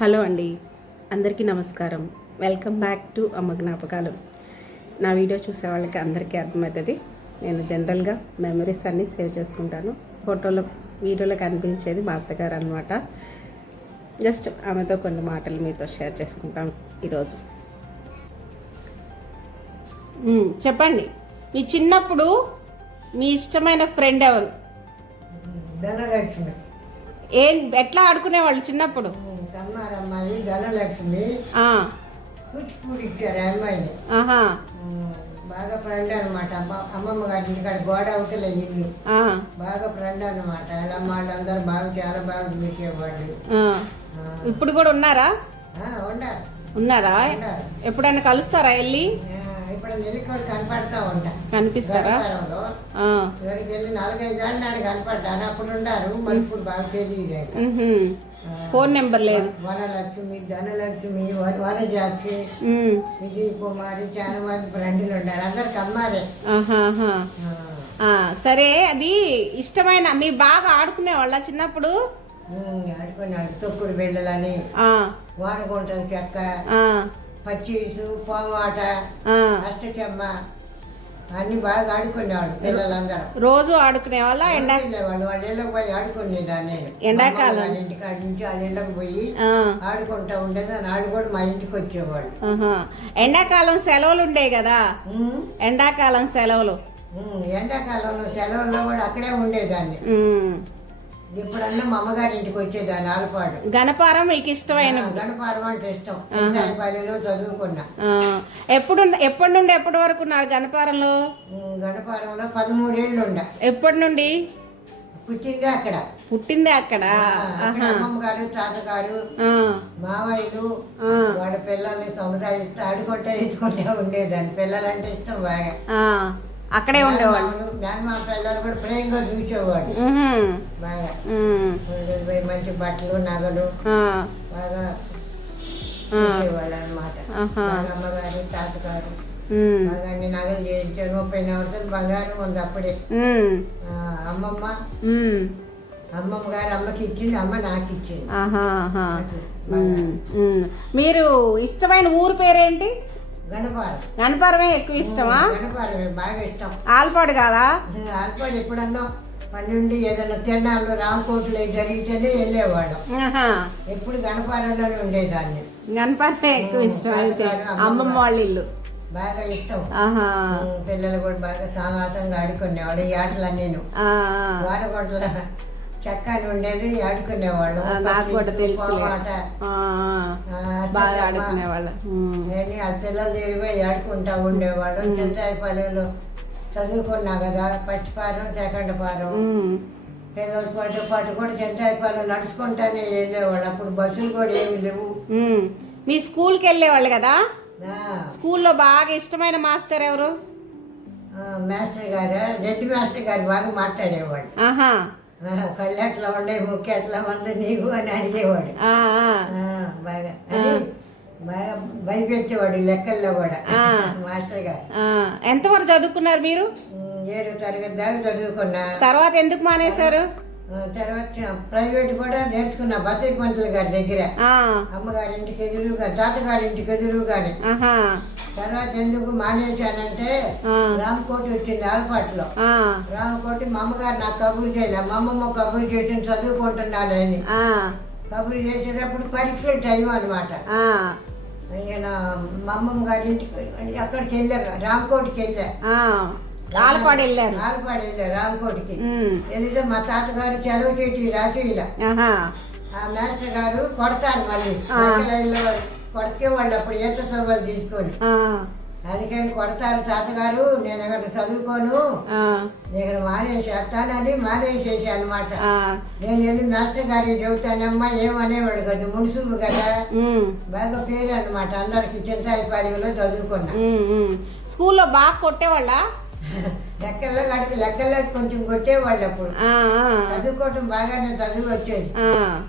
Hello అండి, అందరికీ నమస్కారం. వెల్కమ్ బ్యాక్ టు అమ్మ జ్ఞాపకాలు. నా వీడియో చూసే వాళ్ళకి అందరికీ అర్థమవుతుంది. నేను జనరల్గా మెమరీస్ అన్నీ సేవ్ చేసుకుంటాను. ఫోటోలో వీడియోలో కనిపించేది మా అత్తగారు అనమాట. జస్ట్ ఆమెతో కొన్ని మాటలు మీతో షేర్ చేసుకుంటాం ఈరోజు. చెప్పండి, మీ చిన్నప్పుడు మీ ఇష్టమైన ఫ్రెండ్ ఎవరు? ధనలక్ష్మి. ఎట్లా ఆడుకునేవాళ్ళు చిన్నప్పుడు? కన్నారమ్మాయి ధనలక్ష్మి కూచిపూడి ఇచ్చారు అమ్మాయిని. బాగా ఫ్రెండ్ అనమాట. అమ్మమ్మ గారి ఇక్కడ గోడ అవతల ఇల్లు బాగా ఫ్రెండ్ అనమాట. వాళ్ళందరూ బాగా చాలా బాగా చూసేవాళ్ళు. ఇప్పుడు కూడా ఉన్నారా? ఉన్నారా? ఎప్పుడైనా కలుస్తారా వెళ్ళి? ఇప్పుడు వెళ్ళి కూడా కనపడతా ఉంటా. కనిపిస్తారా? ఇక్కడికి వెళ్ళి 4-5 ఏళ్ళ నాడు కనపడ్డాను. అప్పుడు ఉన్నారు, మరి ఇప్పుడు బాగా తెలియదు. ఫోన్ నెంబర్ లేదు. వనలక్ష్మి, ధనలక్ష్మి, వనజాక్షి, విజయ్ కుమారి, చాలా మంది ఫ్రెండ్లు ఉన్నారు. అందరికి అమ్మారే. సరే, అది ఇష్టమైన మీ బాగా ఆడుకునే వాళ్ళ చిన్నప్పుడు? ఆడుకున్నాడు. తొక్కుడు బిళ్ళలని, వానగుంటల చెక్క, పచ్చీసు, పోమాట, అష్టచెమ్మ అన్ని బాగా ఆడుకునేవాళ్ళు పిల్లలందరూ. రోజు ఆడుకునే వాళ్ళ? ఎండాకునేవాళ్ళు. వాళ్ళ ఇళ్ళకి పోయి ఆడుకునేదాన్ని నేను. ఎండాకాలం ఇంటికాడ నుంచి వాళ్ళ ఇళ్ళకి పోయి ఆడుకుంటా ఉండేది. వాళ్ళు కూడా మా ఇంటికి వచ్చేవాళ్ళు. ఎండాకాలం సెలవులు ఉండే కదా? ఎండాకాలం సెలవులు, ఎండాకాలంలో సెలవుల్లో కూడా అక్కడే ఉండేదాన్ని. ఎప్పుడన్నా మా అమ్మగారి ఇంటికి వచ్చేదాన్ని. ఆలపాడు గణపారం మీకు ఇష్టమైన? గణపారం అంటే ఇష్టం. పల్లెలో చదువుకున్నా. ఎప్పటి నుండి ఎప్పటి వరకు ఉన్నారు గణపారంలో? గణపారంలో 13 ఏళ్ళు ఉండ. ఎప్పటి నుండి? పుట్టిందే అక్కడ. పుట్టిందే అక్కడ. అమ్మమ్మ గారు, తాతగారు, మావయ్యలు వాళ్ళ పిల్లల్ని సముదాయిస్తూ ఆడుకుంటా ఇచ్చుకుంటా ఉండేదాన్ని. పిల్లలంటే ఇష్టం బాగా. అక్కడే ఉండేవాళ్ళు. మా పిల్లలు కూడా ప్రేమగా చూసేవాడు బాగా. మంచి బట్టలు, నగలు బాగా చూసేవాళ్ళు అనమాట. అమ్మగారు, తాతగారు బాగా అన్ని నగలు చేయించారు. 30 సంవత్సరాలు బంగారం ఉంది అప్పుడే. అమ్మమ్మ గారు అమ్మకి ఇచ్చింది, అమ్మ నాకు ఇచ్చింది. మీరు ఇష్టమైన ఊరు పేరేంటి? గణపారం. గణపారమే ఎక్కువ ఇష్టమా? గణపారమే బాగా ఇష్టం. ఆల్పాడు కాదా? ఆల్పాడు ఎప్పుడన్నా పని నుండి ఏదైనా తిరణాలు, రామకోట్లు జరిగితేనే వెళ్ళేవాళ్ళం. ఎప్పుడు గణపారంలోనే ఉండేదాన్ని. గణపారమే ఎక్కువ ఇష్టం అయితే. అమ్మమ్మ వాళ్ళ ఇల్లు బాగా ఇష్టం. పిల్లలు కూడా బాగా సామాసంగా ఆడుకునేవాళ్ళు. ఈ ఆటలన్నీ వాడగొట్ల చక్కని ఉండేది, ఆడుకునేవాళ్ళు. నాకు కూడా తెలుసు, బాగా ఆడుకునేవాళ్ళు. ఆ పిల్లలు తిరిగిపోయి ఆడుకుంటా ఉండేవాళ్ళు. చింతాయిపల్లెలో చదువుకున్నా కదా, పచ్చిపారం, సెకండ్ పారం. పిల్లలతో పాటు కూడా చింతాయిపల్లె నడుచుకుంటానే వెళ్ళేవాళ్ళు. అప్పుడు బస్సులు కూడా ఏమి లేవు. మీ స్కూల్కి వెళ్ళేవాళ్ళు కదా? స్కూల్లో బాగా ఇష్టమైన మాస్టర్ ఎవరు? మాస్టర్ గారు, రెడ్డి మాస్టర్ గారు బాగా మాట్లాడేవాడు. కళ్ళు ఎట్లా ఉండే, ముక్కు ఎట్లా ఉంది నీకు అని అడిగేవాడు. బాగా బాగా భయపెట్టేవాడు లెక్కల్లో కూడా మాస్టర్ గారు. ఎంతవరకు చదువుకున్నారు మీరు? 7వ తరగతి దాకా చదువుకున్నా. తర్వాత ఎందుకు మానేశారు? తర్వాత ప్రైవేట్ కూడా నేర్చుకున్నా బసై పంతులు గారి దగ్గర. అమ్మగారింటికి ఎదురుగా, తాతగారింటికి ఎదురుగానే. తర్వాత ఎందుకు మానేశానంటే రామకోటి వచ్చింది ఆలపాట్లో. రామకోటి మా అమ్మగారు నాకు కబురు చేయలే. మా అమ్మమ్మ కబురు చేయటం చదువుకుంటున్నాను అని కబురు చేసేటప్పుడు పరీక్షల టైం అనమాట. మా అమ్మమ్మ గారి ఇంటికి అక్కడికి వెళ్ళా, రామకోటికి వెళ్ళా. ఆలపాడు వెళ్ళారు. రామకోటికి వెళ్తే మా తాతగారు సెలవు చేటి రాజీల. ఆ మాస్టర్ గారు కొడతారు మళ్ళీ. కొడితే వాళ్ళు అప్పుడు ఈత చదువులు తీసుకొని, అందుకని కొడతారు. తాతగారు నేను అక్కడ చదువుకోను, నేను మానేసేస్తానని మానేసేసి అనమాట. నేను వెళ్ళి మాస్టర్ గారికి చెబుతానమ్మా, ఏమనేవాడు కదా, మున్సిపల్ కదా, బాగా పేరు అనమాట. అందరికి చింతాయిపాలెంలో చదువుకున్నా. స్కూల్లో బాగా కొట్టేవాళ్ళ? లెక్కల్లో కొంచెం కొట్టేవాళ్ళు. అప్పుడు చదువుకోవటం బాగానే చదువు వచ్చేది.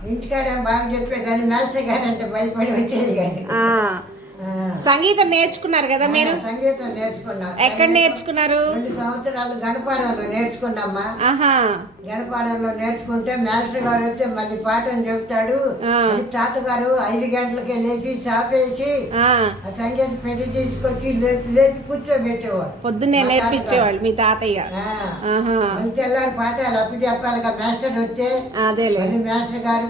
ఇంటికాడ బాగా చెప్పేదాన్ని. మాస్టర్ గారు అంటే భయపడి వచ్చేది కానీ. సంగీతం నేర్చుకున్నారు కదా మీరు? సంగీతం నేర్చుకున్నా. ఎక్కడ నేర్చుకున్నారు? 2 సంవత్సరాలు గణపారంలో నేర్చుకున్నామ్మా. గణపాడంలో నేర్చుకుంటే మాస్టర్ గారు వస్తే మళ్ళీ పాఠం చెబుతాడు. మళ్ళీ తాతగారు 5 గంటలకే లేచి చాపేసి ఆ సంగీత పెట్టి తీసుకొచ్చి లేచి కూర్చోబెట్టేవాడు. పొద్దున్నే నేర్పించేవాళ్ళు మీ తాతయ్య. మళ్ళీ తెల్లారి పాఠాలు అప్పుడు చెప్పాలిగా మాస్టర్ వస్తే. మళ్ళీ మాస్టర్ గారు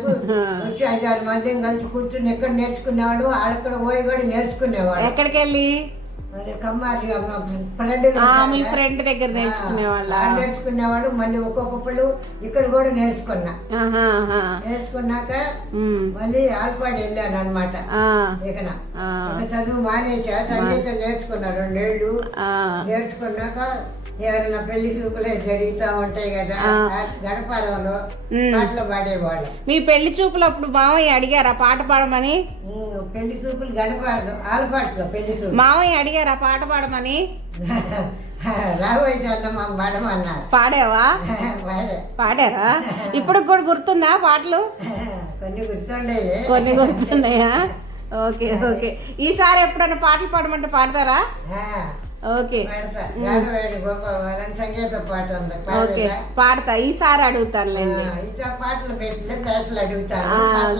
వచ్చి 5-6 మందిని కలిసి కూర్చుని ఎక్కడ నేర్చుకునేవాడు, అక్కడ పోయి కూడా నేర్చుకునేవాడు. ఎక్కడికి వెళ్ళి? మీ ఫ్రెండ్ దగ్గర నేర్చుకునేవాడు. మళ్ళీ ఒక్కొక్కళ్ళు ఇక్కడ కూడా నేర్చుకున్నాక మళ్ళీ ఆల్పాడు వెళ్ళాను అనమాట. ఇక్కడ చదువు మానేసా, సంగీతం నేర్చుకున్నా 2 ఏళ్ళు. నేర్చుకున్నాక ఎవరైనా పెళ్లి చూపులే జరుగుతూ ఉంటాయి కదా, గడపాలలో పాటలు పాడేవాళ్ళు. మీ పెళ్లి చూపులు అప్పుడు మావయ్య అడిగారా పాట పాడమని? పెళ్లి చూపులు గడపాడు ఆలపాట్లో పెళ్లి చూపు. మావయ్య అడిగారా పాట పాడమని? రాబోయే చందమా పాడమన్నాడు. పాడావా? పాడారా? ఇప్పుడు కూడా గుర్తుందా పాటలు? కొన్ని గుర్తున్నాయా? Okay okay. ఈసారి ఎప్పుడైనా పాటలు పాడమంటే పాడతారా? ఓకే సంగీత పాట ఉంది, పాడతా. ఈసారి అడుగుతానులేండి. పాటలు పెట్టలే, పాటలు అడుగుతాను.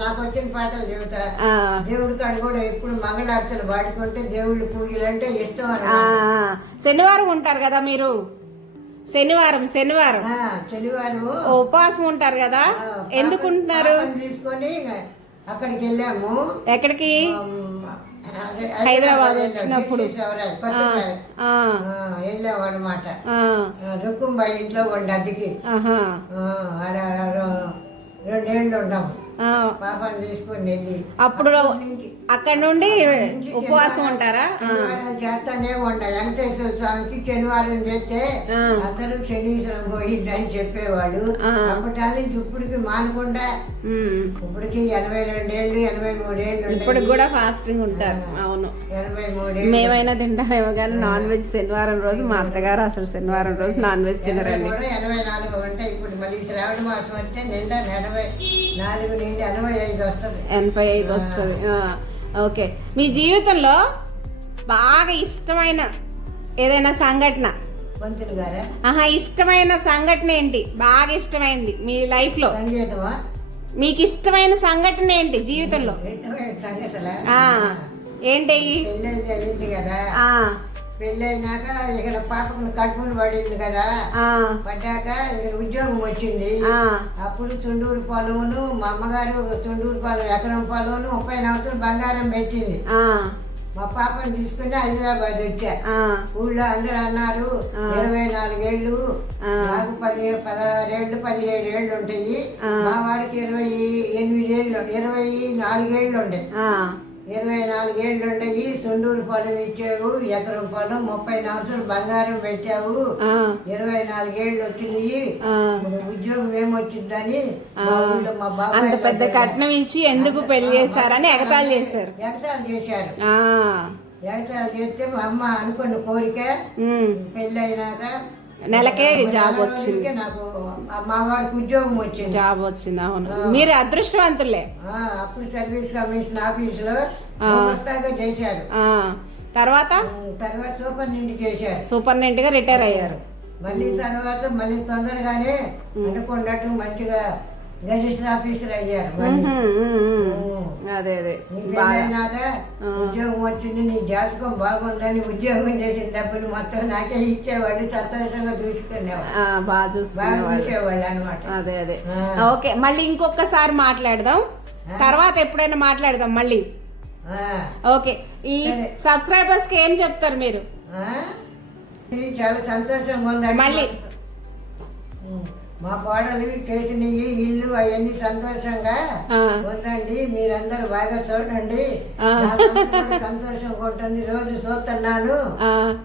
నాకు వచ్చిన పాటలు చెబుతా. దేవుడి కాడ కూడా ఎప్పుడు మంగళార్చలు పాడుకుంటే దేవుడి పూజలు అంటే ఇష్టం. శనివారం ఉంటారు కదా మీరు? శనివారం ఉపవాసం ఉంటారు కదా, ఎందుకుంటున్నారు? తీసుకొని అక్కడికి వెళ్ళాము. ఎక్కడికి? హైదరాబాద్ వచ్చినప్పుడు వెళ్ళాము అనమాట. రుక్కుంబాయి ఇంట్లో ఉండి అద్దెకి 2 ఏళ్ళు ఉన్నాము. పాపని తీసుకొని వెళ్ళి అప్పుడు అక్కడ నుండి ఉపవాసం ఉంటారా? చేస్తానే ఉండ. వెంకటేశ్వర స్వామికి శనివారం చేస్తే అందరూ శనీశ్వరం పోయిద్ది అని చెప్పేవాడు. అప్పటి నుంచి ఇప్పటికి మానకుండా ఇప్పటికి 82 ఏళ్ళు 83 ఏళ్ళు. ఇప్పుడు కూడా ఫాస్టింగ్ ఉంటారు. అవును, 83 ఏళ్ళు. మేమైనా తింటామేమో కానీ నాన్ వెజ్ శనివారం రోజు మా అత్తగారు అసలు శనివారం రోజు నాన్ వెజ్ తినరండి. 84 ఉంటాయి. ఇప్పుడు మళ్ళీ శ్రావణ మాసం వస్తే నిండా 84 నుండి 85 వస్తుంది. 85 వస్తుంది. ఓకే. మీ జీవితంలో బాగా ఇష్టమైన ఏదైనా సంఘటన? పంతులు గారా? ఇష్టమైన సంఘటన ఏంటి? బాగా ఇష్టమైంది మీ లైఫ్ లో? సంగీతమా? మీకు ఇష్టమైన సంఘటన ఏంటి జీవితంలో? సంగతులా? ఏంటి? పెళ్ళి అయింది కదా, పెళ్ళైనాక ఇక్కడ పాపకు కడుపును పడింది కదా, పడ్డాక ఇక్కడ ఉద్యోగం వచ్చింది. అప్పుడు చుండూరు పొలమును మా అమ్మగారు చుండూరు పొలం ఎకరం పొలం 30 సంవత్సరాలు బంగారం పెట్టింది. మా పాపను తీసుకుని హైదరాబాద్ వచ్చా. ఊళ్ళో అందరూ అన్నారు 24 ఏళ్ళు, నాకు 16 ఏళ్ళు 17 ఏళ్ళు ఉంటాయి. మా వారికి 28 ఏళ్ళు 24 ఏళ్ళు ఉండే. 24 ఏళ్ళు ఉండయి. సుండూరు పొలం ఇచ్చావు, ఎకరం పొలం 30 సంవత్సరాలు బంగారం పెట్టావు, 24 ఏళ్ళు వచ్చినాయి, ఉద్యోగం ఏమొచ్చిందని మా బాబు అంత పెద్ద కట్నం ఇచ్చి ఎందుకు పెళ్లి చేశారని ఎగతాళి చేశారు. ఎగతాళి చేస్తే మా అమ్మ అనుకున్న కోరిక పెళ్ళి అయినాక నెలకే జాబ్ వచ్చింది. నాకు మా వారికి ఉద్యోగం వచ్చింది. జాబ్ వచ్చింది. అవును, మీరు అదృష్టవంతులే. అప్పుడు సర్వీస్ కమిషన్ ఆఫీస్ లో చేశారు. తర్వాత సూపరింటెండెంట్ చేశారు. సూపరింటెండెంట్ గా రిటైర్ అయ్యారు. మళ్ళీ తర్వాత మళ్ళీ తొందరగానే అనుకున్నట్టు మంచిగా గజిస్టర్ ఆఫీసర్ అయ్యారు. అదే ఉద్యోగం వచ్చింది, నీ జాతకం బాగుందని ఉద్యోగం చేసిన డబ్బులు మొత్తం నాకే ఇచ్చేవాళ్ళు, సంతోషంగా చూసుకునేవాళ్ళు, బాగా చూసేవాళ్ళు అనమాట. అదే ఓకే. మళ్ళీ ఇంకొకసారి మాట్లాడదాం, తర్వాత ఎప్పుడైనా మాట్లాడదాం మళ్ళీ. ఓకే. ఈ సబ్స్క్రైబర్స్ కి ఏం చెప్తారు మీరు? చాలా సంతోషంగా ఉందండి. మళ్ళీ మా కోడలు చేసినవి ఇల్లు అవన్నీ సంతోషంగా ఉందండి. మీరందరూ బాగా చూడండి, సంతోషంగా ఉంటుంది. రోజు చూస్తున్నాను.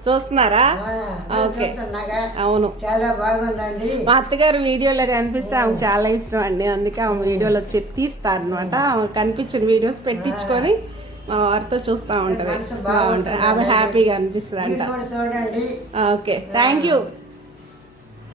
చూస్తున్నారా? అవును, చాలా బాగుందండి. మా అత్తగారు వీడియోలో కనిపిస్తే ఆమె చాలా ఇష్టం అండి, అందుకే ఆమె వీడియోలో తీస్తారు అనమాట. కనిపించిన వీడియోస్ పెట్టించుకొని మా వారితో చూస్తూ ఉంటది, బాగుంటది. ఆమె హ్యాపీగా అనిపిస్తుంది అంట. చూడండి. Okay, thank you.